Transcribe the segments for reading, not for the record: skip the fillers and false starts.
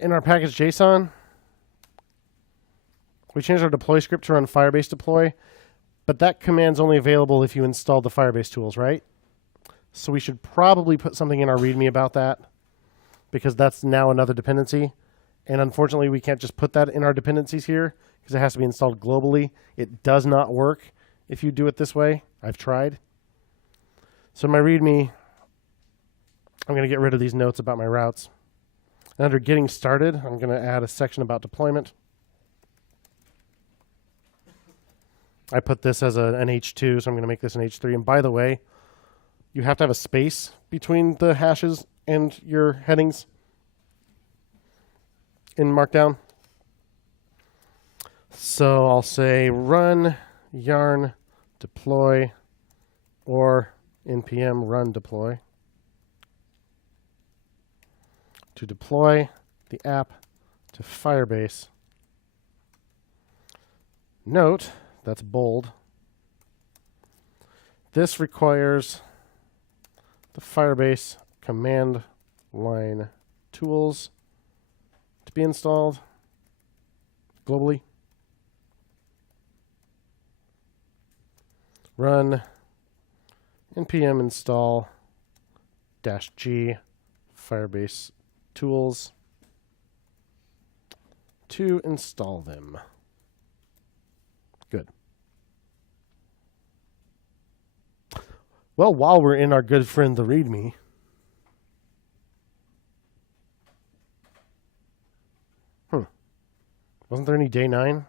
in our package JSON, we changed our deploy script to run Firebase deploy, but that command's only available if you install the Firebase tools, right? So we should probably put something in our README about that, because that's now another dependency. And unfortunately, we can't just put that in our dependencies here because it has to be installed globally. It does not work if you do it this way. I've tried. So in my README, I'm going to get rid of these notes about my routes. And under getting started, I'm going to add a section about deployment. I put this as an H2, so I'm going to make this an H3. And by the way, you have to have a space between the hashes and your headings in Markdown. So I'll say run yarn deploy or npm run deploy to deploy the app to Firebase. Note, that's bold. This requires the Firebase command line tools to be installed globally. Run npm install -g Firebase tools to install them. Good. Well, while we're in our good friend the README, wasn't there any day 9?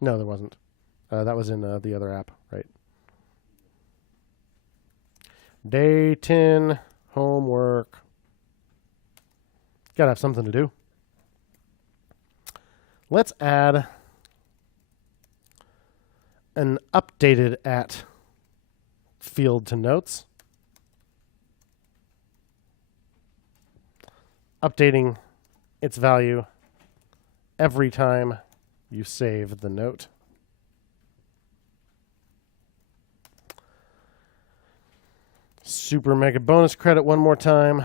No, there wasn't. That was in the other app, right? Day 10, homework. Gotta have something to do. Let's add an updated at field to notes. Updating its value every time you save the note. Super mega bonus credit one more time.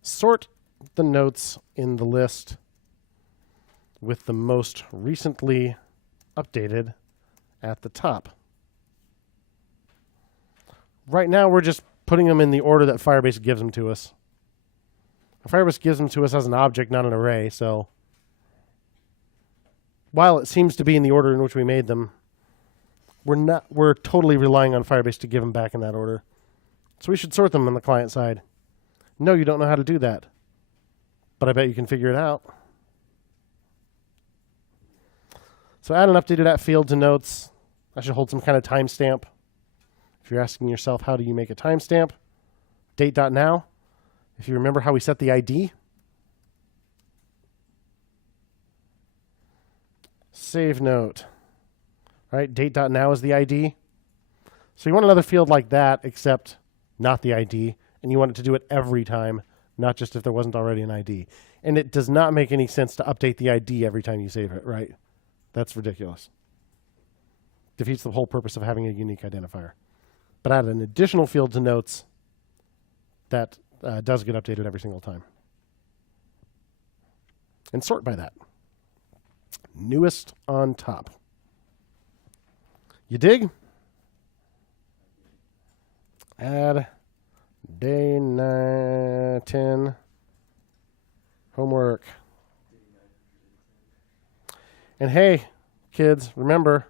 Sort the notes in the list with the most recently updated at the top. Right now we're just putting them in the order that Firebase gives them to us. Firebase gives them to us as an object, not an array, so while it seems to be in the order in which we made them, we're totally relying on Firebase to give them back in that order. So we should sort them on the client side. No, you don't know how to do that, but I bet you can figure it out. So add an updated at field to notes. I should hold some kind of timestamp. If you're asking yourself, how do you make a timestamp? Date.now. If you remember how we set the ID. Save note. All right, date.now is the ID. So you want another field like that, except not the ID, and you want it to do it every time, not just if there wasn't already an ID. And it does not make any sense to update the ID every time you save it, right? That's ridiculous. Defeats the whole purpose of having a unique identifier. But add an additional field to notes that does get updated every single time. And sort by that. Newest on top. You dig? Add day 10 homework. And hey, kids, remember,